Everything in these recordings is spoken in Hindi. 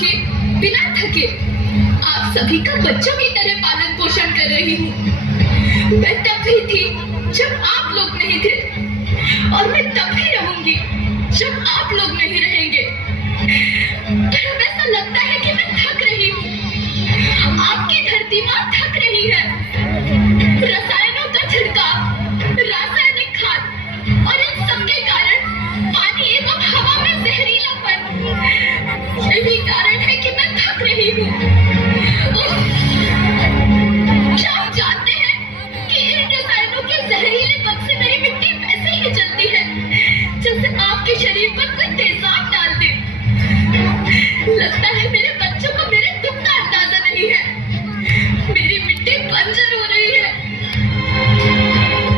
के, बिना थके आप सभी का बच्चों की तरह पालन पोषण कर रही हूँ। मैं तब भी थी जब आप लोग नहीं थे और मैं तब भी रहूंगी जब आप लोग नहीं रहेंगे। पर अब ऐसा लगता है कि मैं थक रही हूँ। आपकी धरती माँ थक रही है। रसायनों का छिड़काव, रासायनिक खाद और इन सब के कारण पानी एवं हवा में जहरीलापन, यही कारण है कि मैं थक रही हूँ। क्या आप जानते हैं कि इन रसायनों के जहरीलेपन से मेरी मिट्टी वैसे ही चलती है जैसे आपके शरीर पर कोई तेजाब डाल दे। लगता है मेरे बच्चों को मेरे दुख का अंदाजा नहीं है। मेरी मिट्टी बंजर हो रही है।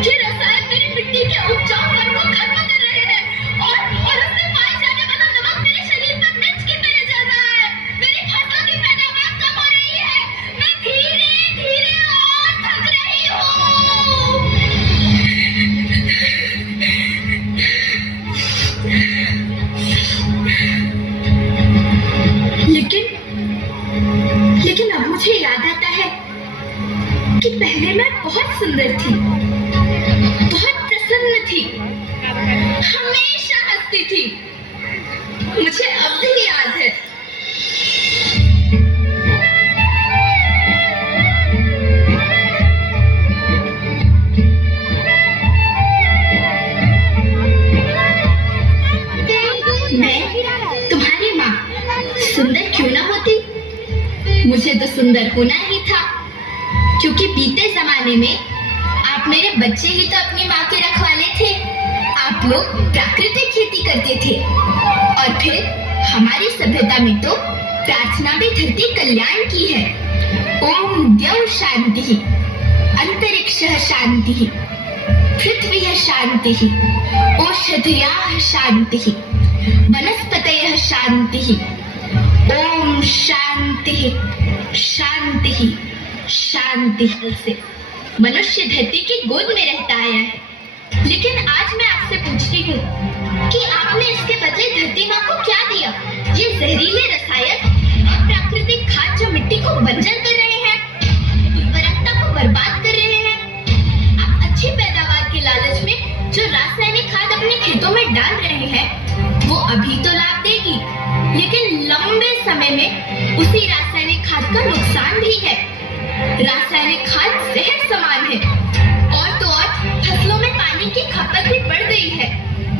ये रसायन मेरी मिट्टी के उपजाऊपन को खत्म कर रहे हैं और उससे पाए जाने वाला नमक मेरे शरीर पर मिर्च की तरह चल रहा है। मेरी फसलों की पैदावार कम हो रही है। मैं धीरे धीरे और थक रही हूँ। लेकिन अब मुझे याद आता है कि पहले मैं बहुत सुंदर थी, बहुत प्रसन्न थी, हमेशा हंसती थी। मुझे अब भी याद है। मैं तुम्हारी माँ सुंदर क्यों ना होती, मुझे तो सुंदर होना ही था, क्योंकि बीते जमाने में आप मेरे बच्चे ही तो अपनी माँ के रखवाले थे। आप लोग प्राकृतिक खेती करते थे और फिर हमारी सभ्यता में तो प्रार्थना भी धरती कल्याण की है। ओम द्यौ शांति, अंतरिक्षः शांति, पृथ्वी शांति, औषधयः शांति, वनस्पतयः शांति। ओम शांति शांति शांति से मनुष्य धरती की गोद में रहता आया है। लेकिन आज मैं आपसे पूछती हूँ कि आपने इसके बदले धरती माँ को क्या दिया? ये जहरीले रसायन और प्राकृतिक खाद जो मिट्टी को बंजर कर रहे हैं, उर्वरकता को बर्बाद कर रहे हैं। आप अच्छी पैदावार के लालच में जो रासायनिक खाद अपने खेतों में डाल रहे हैं, वो अभी तो लाभ देगी, लेकिन लंबे समय में उसी रासायनिक खाद का नुकसान भी है। रासायनिक खाद जहर समान है और तो और फसलों में पानी की खपत भी बढ़ गई है,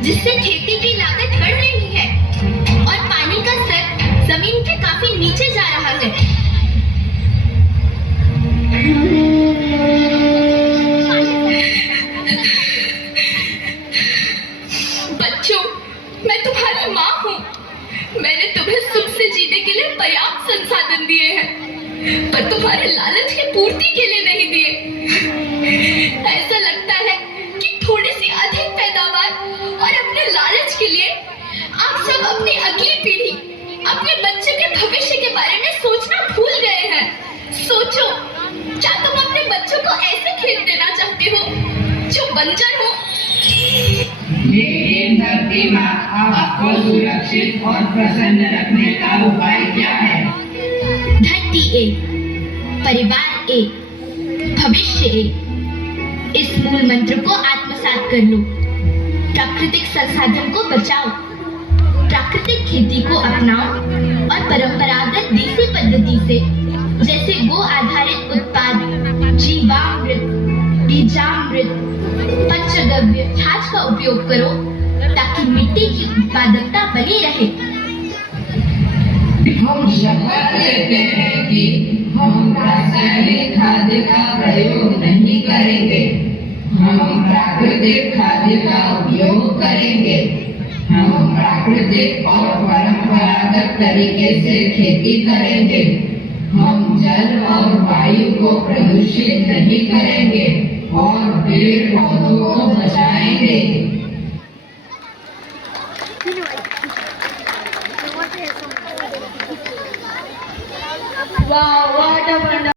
जिससे खेती की लागत बढ़ रही है और पानी का स्तर जमीन के काफी नीचे जा रहा है। बच्चों, मैं तुम्हारी माँ हूँ। मैंने तुम्हें सुख से जीने के लिए पर्याप्त संसाधन दिए हैं, पर तुम्हारे लालच की पूर्ति के लिए नहीं दिए। ऐसा लगता है कि थोड़ी सी अधिक पैदावार और अपने लालच के लिए आप सब अपनी अगली पीढ़ी, अपने बच्चों के भविष्य के बारे में सोचना भूल गए हैं। सोचो, क्या तुम अपने बच्चों को ऐसे खेत देना चाहते हो जो बंजर हो? लेकिन धरती माँ आपको सुरक्षित और प्रसन्न रखने का उपाय क्या है? धरती एक, परिवार एक, भविष्य एक। इस मूल मंत्र को आत्मसात कर लो। प्राकृतिक संसाधन को बचाओ, प्राकृतिक खेती को अपनाओ और परंपरागत देसी पद्धति से, जैसे गो आधारित उत्पाद, जीवामृत, बीजामृत, पंचगव्य छाछ का उपयोग करो, ताकि मिट्टी की उत्पादकता बनी रहे। हम शपथ लेते हैं कि हम रासायनिक खाद्य का प्रयोग नहीं करेंगे। हम प्राकृतिक खाद्य का उपयोग करेंगे। हम प्राकृतिक और परंपरागत तरीके से खेती करेंगे। हम जल और वायु को प्रदूषित नहीं करेंगे और पेड़ पौधों को